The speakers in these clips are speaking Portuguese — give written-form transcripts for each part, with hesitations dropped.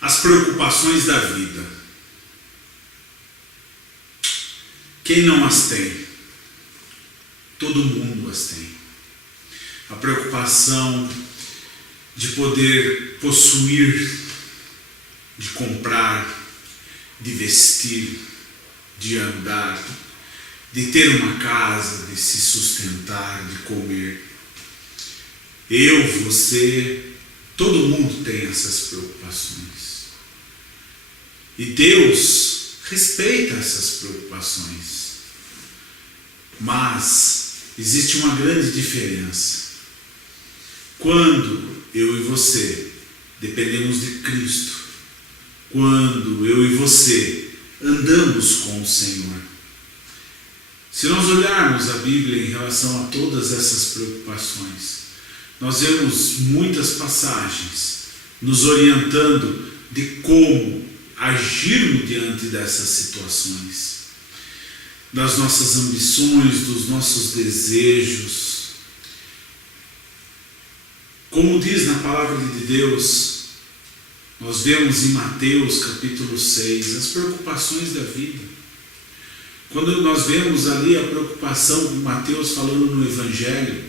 As preocupações da vida. Quem não as tem? Todo mundo as tem. A preocupação de poder possuir, de comprar, de vestir, de andar, de ter uma casa, de se sustentar, de comer. Eu, você, todo mundo tem essas preocupações. E Deus respeita essas preocupações. Mas existe uma grande diferença. Quando eu e você dependemos de Cristo, quando eu e você andamos com o Senhor. Se nós olharmos a Bíblia em relação a todas essas preocupações, nós vemos muitas passagens nos orientando de como agirmos diante dessas situações, das nossas ambições, dos nossos desejos. Como diz na palavra de Deus, nós vemos em Mateus capítulo 6 as preocupações da vida. Quando nós vemos ali a preocupação de Mateus falando no Evangelho,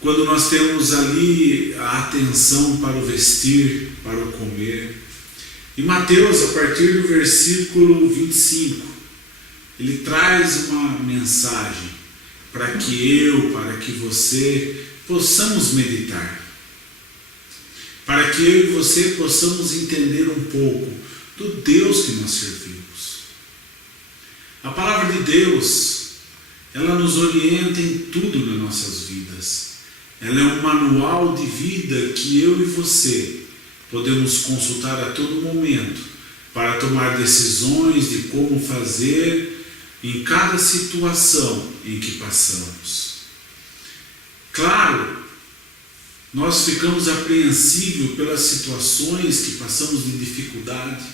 quando nós temos ali a atenção para o vestir, para o comer. E Mateus, a partir do versículo 25, ele traz uma mensagem para que você possamos meditar. Para que eu e você possamos entender um pouco do Deus que nós servimos. A palavra de Deus, ela nos orienta em tudo nas nossas vidas. Ela é um manual de vida que eu e você podemos consultar a todo momento para tomar decisões de como fazer em cada situação em que passamos. Claro, nós ficamos apreensivos pelas situações que passamos de dificuldade.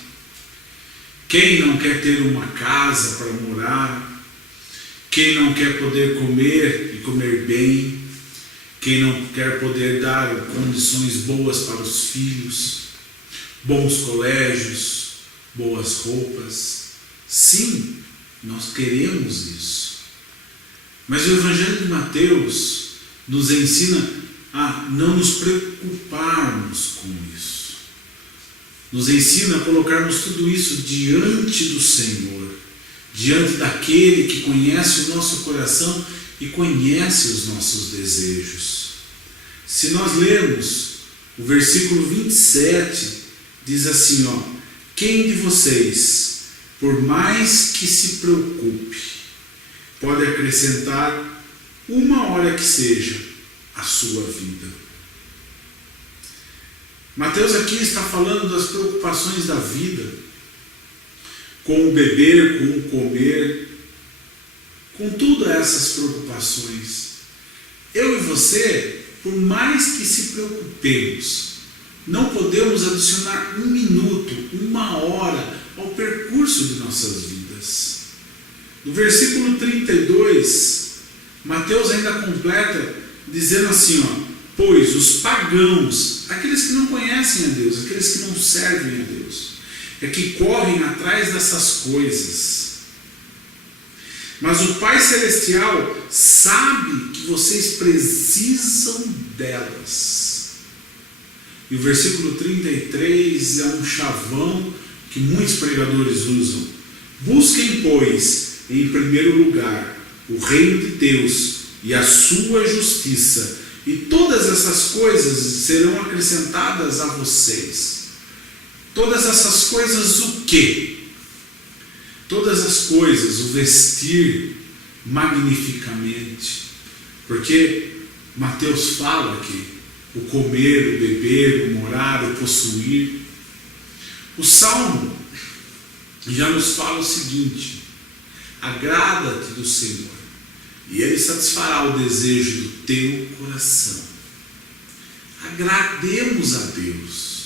Quem não quer ter uma casa para morar? Quem não quer poder comer e comer bem? Quem não quer poder dar condições boas para os filhos? Bons colégios, boas roupas? Sim, nós queremos isso. Mas o Evangelho de Mateus nos ensina a não nos preocuparmos com isso. Nos ensina a colocarmos tudo isso diante do Senhor, diante daquele que conhece o nosso coração e conhece os nossos desejos. Se nós lermos o versículo 27, diz assim, quem de vocês, por mais que se preocupe, pode acrescentar uma hora que seja a sua vida? Mateus aqui está falando das preocupações da vida, com o beber, com o comer, com todas essas preocupações. Eu e você, por mais que se preocupemos, não podemos adicionar um minuto, uma hora ao percurso de nossas vidas. No versículo 32, Mateus ainda completa dizendo assim, pois os pagãos, aqueles que não conhecem a Deus, aqueles que não servem a Deus, é que correm atrás dessas coisas. Mas o Pai Celestial sabe que vocês precisam delas. E o versículo 33 é um chavão que muitos pregadores usam. Busquem, pois, em primeiro lugar, o reino de Deus e a sua justiça, e todas essas coisas serão acrescentadas a vocês. Todas essas coisas o quê? Todas as coisas, o vestir magnificamente. Porque Mateus fala que o comer, o beber, o morar, o possuir. O Salmo já nos fala o seguinte: agrada-te do Senhor, e Ele satisfará o desejo do teu coração. Agrademos a Deus.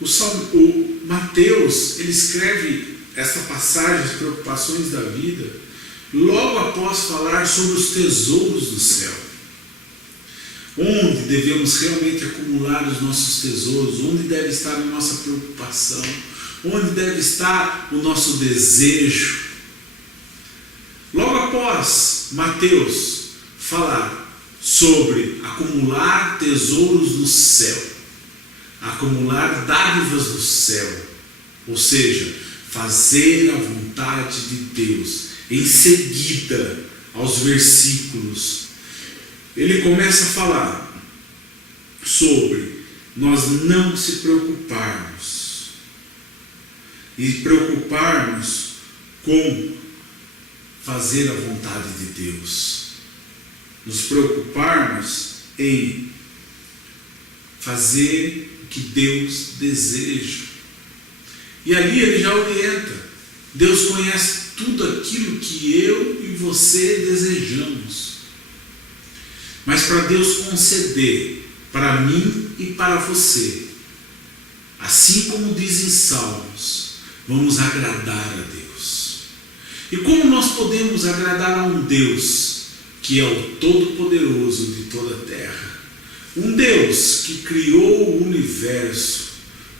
O Mateus, ele escreve essa passagem, as preocupações da vida, logo após falar sobre os tesouros do céu. onde devemos realmente acumular os nossos tesouros, onde deve estar a nossa preocupação, onde deve estar o nosso desejo. Logo após Mateus falar sobre acumular tesouros no céu, acumular dádivas do céu, ou seja, fazer a vontade de Deus, em seguida aos versículos, ele começa a falar sobre nós não se preocuparmos e preocuparmos com fazer a vontade de Deus, nos preocuparmos em fazer o que Deus deseja. E ali ele já orienta. Deus conhece tudo aquilo que eu e você desejamos. Mas para Deus conceder para mim e para você, assim como diz em Salmos, vamos agradar a Deus. E como nós podemos agradar a um Deus que é o Todo-Poderoso de toda a terra? Um Deus que criou o universo,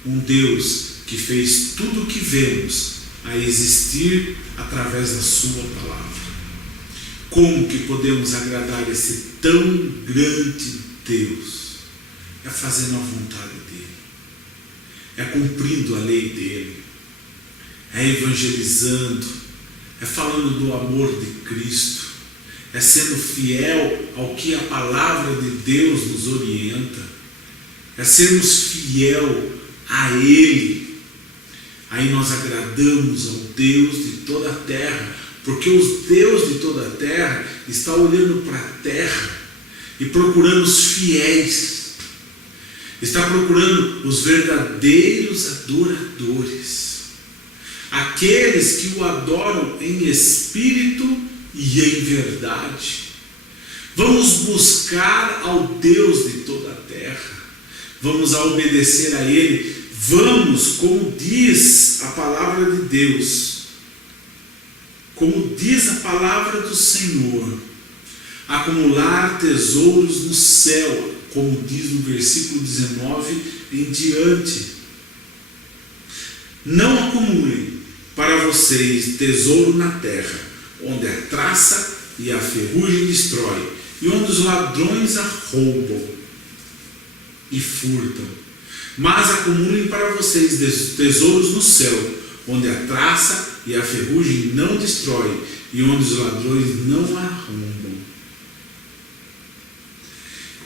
um Deus que fez tudo o que vemos a existir através da sua palavra. Como que podemos agradar esse tão grande Deus? É fazendo a vontade dele, é cumprindo a lei dele, é evangelizando, é falando do amor de Cristo, é sendo fiel ao que a palavra de Deus nos orienta, é sermos fiel a Ele. Aí nós agradamos ao Deus de toda a terra, porque o Deus de toda a terra está olhando para a terra e procurando os fiéis, está procurando os verdadeiros adoradores, aqueles que o adoram em espírito e em verdade. Vamos buscar ao Deus de toda a terra, vamos obedecer a Ele, vamos, como diz a palavra de Deus, como diz a palavra do Senhor, acumular tesouros no céu, como diz no versículo 19 em diante. Não acumulem para vocês tesouro na terra, onde a traça e a ferrugem destrói, e onde os ladrões arrombam e furtam. Mas acumulem para vocês tesouros no céu, onde a traça e a ferrugem não destrói, e onde os ladrões não arrombam.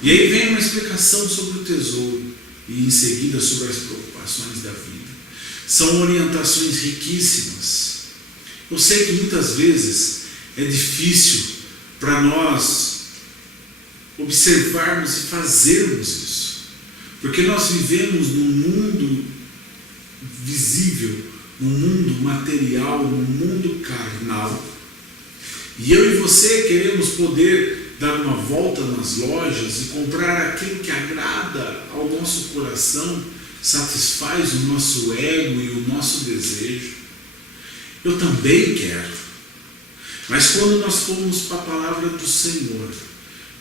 E aí vem uma explicação sobre o tesouro, e em seguida sobre as preocupações da vida. São orientações riquíssimas. Eu sei que muitas vezes é difícil para nós observarmos e fazermos isso, porque nós vivemos num mundo visível, num mundo material, num mundo carnal, e eu e você queremos poder dar uma volta nas lojas e comprar aquilo que agrada ao nosso coração, satisfaz o nosso ego e o nosso desejo. Eu também quero. Mas quando nós formos para a palavra do Senhor,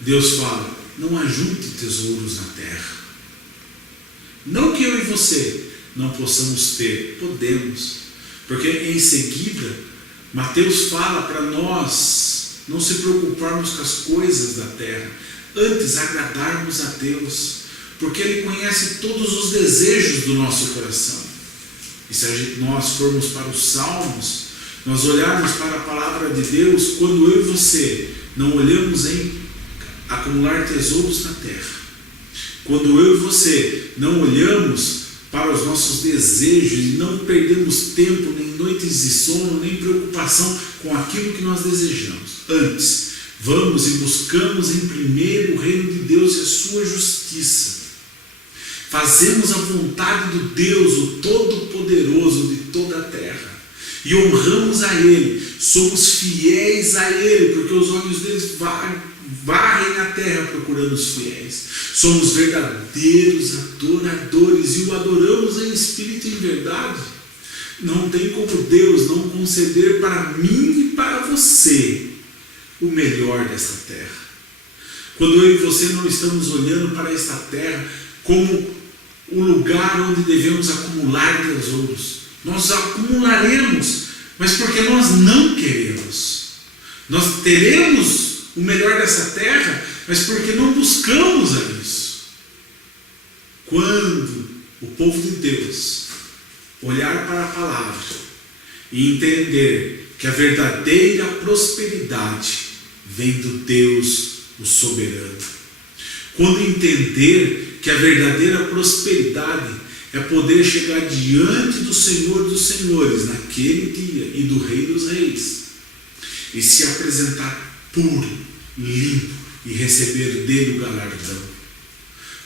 Deus fala, não ajunte tesouros na terra. Não que eu e você não possamos ter, podemos. Porque em seguida, Mateus fala para nós não se preocuparmos com as coisas da terra, antes agradarmos a Deus, porque Ele conhece todos os desejos do nosso coração. E se nós formos para os Salmos, nós olharmos para a palavra de Deus, quando eu e você não olhamos em acumular tesouros na terra, quando eu e você não olhamos para os nossos desejos e não perdemos tempo, nem noites de sono, nem preocupação com aquilo que nós desejamos, antes vamos e buscamos em primeiro o reino de Deus e a sua justiça, fazemos a vontade do Deus, o Todo-Poderoso de toda a terra, e honramos a Ele, somos fiéis a Ele, porque os olhos deles varrem a terra procurando os fiéis. Somos verdadeiros adoradores e o adoramos em espírito e em verdade. Não tem como Deus não conceder para mim e para você o melhor desta terra. Quando eu e você não estamos olhando para esta terra como o lugar onde devemos acumular tesouros. Nós acumularemos, mas porque nós não queremos. Nós teremos o melhor dessa terra, mas porque não buscamos a isso. Quando o povo de Deus olhar para a palavra e entender que a verdadeira prosperidade vem do Deus, o soberano. Quando entender que a verdadeira prosperidade é poder chegar diante do Senhor dos Senhores naquele dia e do Rei dos Reis e se apresentar puro, limpo e receber dele o galardão.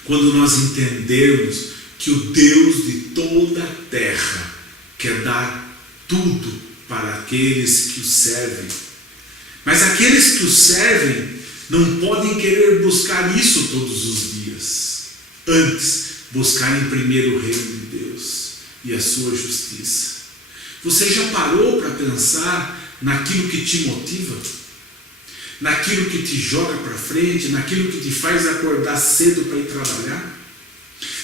Quando nós entendermos que o Deus de toda a terra quer dar tudo para aqueles que o servem, mas aqueles que o servem não podem querer buscar isso todos os dias. Antes, buscar em primeiro o reino de Deus e a sua justiça. Você já parou para pensar naquilo que te motiva? Naquilo que te joga para frente? Naquilo que te faz acordar cedo para ir trabalhar?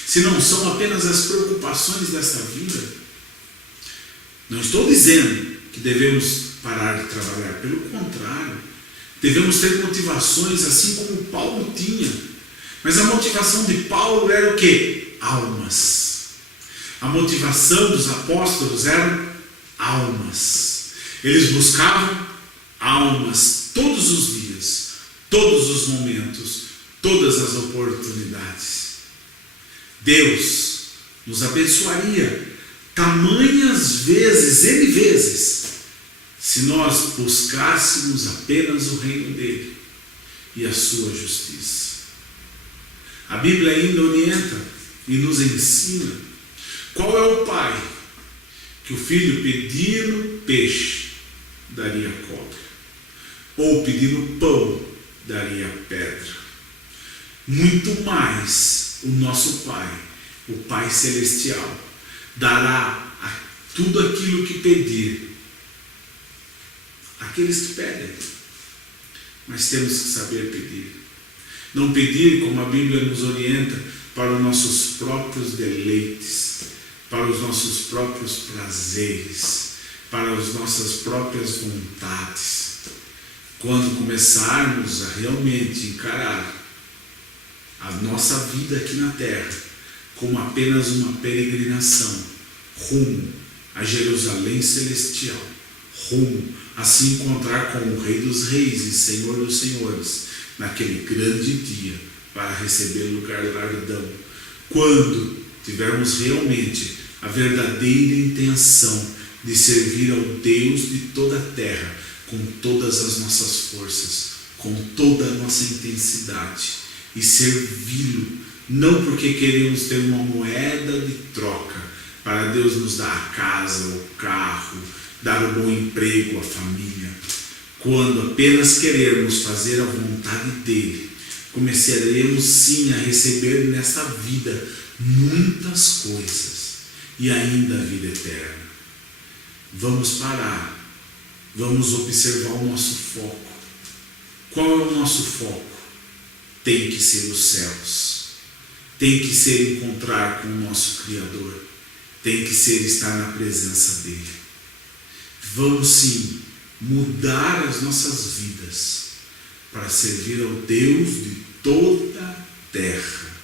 Se não são apenas as preocupações dessa vida. Não estou dizendo que devemos parar de trabalhar. Pelo contrário. Devemos ter motivações assim como Paulo tinha. Mas a motivação de Paulo era o quê? Almas. A motivação dos apóstolos eram almas. Eles buscavam almas todos os dias, todos os momentos, todas as oportunidades. Deus nos abençoaria tamanhas vezes, N vezes, se nós buscássemos apenas o reino dele e a sua justiça. A Bíblia ainda orienta e nos ensina qual é o pai que o filho pedindo peixe daria cobra, ou pedindo pão daria pedra. Muito mais o nosso Pai, o Pai Celestial, dará tudo aquilo que pedir àqueles que pedem. Mas temos que saber pedir. Não pedir, como a Bíblia nos orienta, para os nossos próprios deleites, para os nossos próprios prazeres, para as nossas próprias vontades. Quando começarmos a realmente encarar a nossa vida aqui na terra como apenas uma peregrinação rumo a Jerusalém Celestial, rumo a se encontrar com o Rei dos Reis e Senhor dos Senhores naquele grande dia para receber o galardão, quando tivermos realmente a verdadeira intenção de servir ao Deus de toda a terra com todas as nossas forças, com toda a nossa intensidade, e servi-lo não porque queremos ter uma moeda de troca para Deus nos dar a casa, o carro, dar o bom emprego, a família. Quando apenas queremos fazer a vontade dele, começaremos sim a receber nesta vida muitas coisas e ainda a vida eterna. Vamos parar, vamos observar o nosso foco. Qual é o nosso foco? Tem que ser os céus, tem que ser encontrar com o nosso Criador, tem que ser estar na presença dele. Vamos sim mudar as nossas vidas para servir ao Deus de toda a terra,